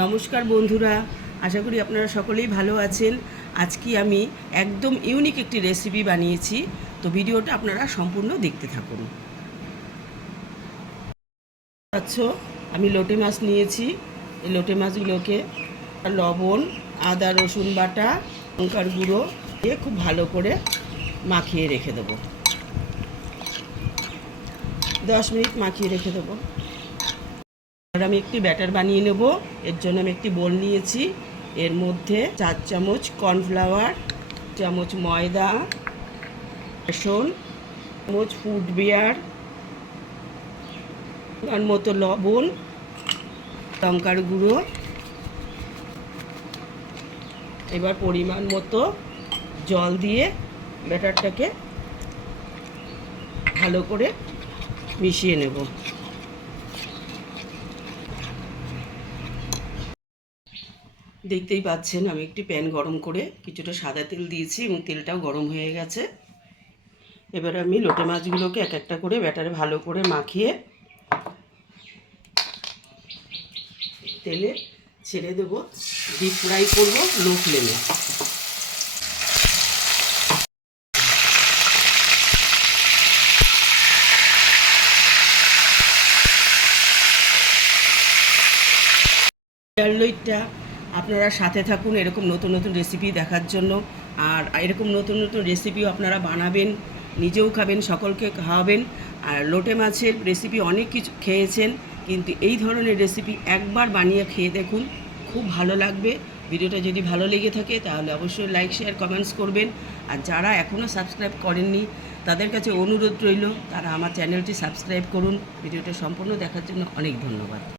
নমস্কার বন্ধুরা, আশা করি আপনারা সকলেই ভালো আছেন। আজকে আমি একদম ইউনিক একটি রেসিপি বানিয়েছি, তো ভিডিওটা আপনারা সম্পূর্ণ দেখতে থাকুন। আচ্ছা, আমি লোটে মাছ নিয়েছি। এই লোটে মাছগুলোকে লবণ, আদা রসুন বাটা, লঙ্কার গুঁড়ো দিয়ে খুব ভালো করে মাখিয়ে রেখে দেবো। 10 মিনিট মাখিয়ে রেখে দেবো। আর আমি একটি ব্যাটার বানিয়ে নেব। এর জন্য আমি একটি বোল নিয়েছি। এর মধ্যে 4 চামচ কর্নফ্লাওয়ার, চামচ ময়দা, বেসন, চামচ ফুড বিয়ার, তার মতো লবণ, লঙ্কার গুঁড়ো, এবার পরিমাণ মতো জল দিয়ে ব্যাটারটাকে ভালো করে মিশিয়ে নেব। দেখতেই পাচ্ছেন আমি একটি প্যান গরম করে কিছুটা সাদা তেল দিয়েছি এবং তেলটাও গরম হয়ে গেছে। এবার আমি লোটে মাছগুলোকে এক একটা করে ব্যাটারে ভালো করে মাখিয়ে তেলে ছেড়ে দেবো। ডিপ ফ্রাই করবো লো ফ্লেমে। লইটটা আপনারা সাথে থাকুন এরকম নতুন নতুন রেসিপি দেখার জন্য। আর এরকম নতুন নতুন রেসিপিও আপনারা বানাবেন, নিজেও খাবেন, সকলকে খাওয়াবেন। আর লোটে মাছের রেসিপি অনেক কিছু খেয়েছেন, কিন্তু এই ধরনের রেসিপি একবার বানিয়ে খেয়ে দেখুন, খুব ভালো লাগবে। ভিডিওটা যদি ভালো লেগে থাকে তাহলে অবশ্যই লাইক শেয়ার কমেন্টস করবেন। আর যারা এখনও সাবস্ক্রাইব করেননি তাদের কাছে অনুরোধ রইল তারা আমার চ্যানেলটি সাবস্ক্রাইব করুন। ভিডিওটা সম্পূর্ণ দেখার জন্য অনেক ধন্যবাদ।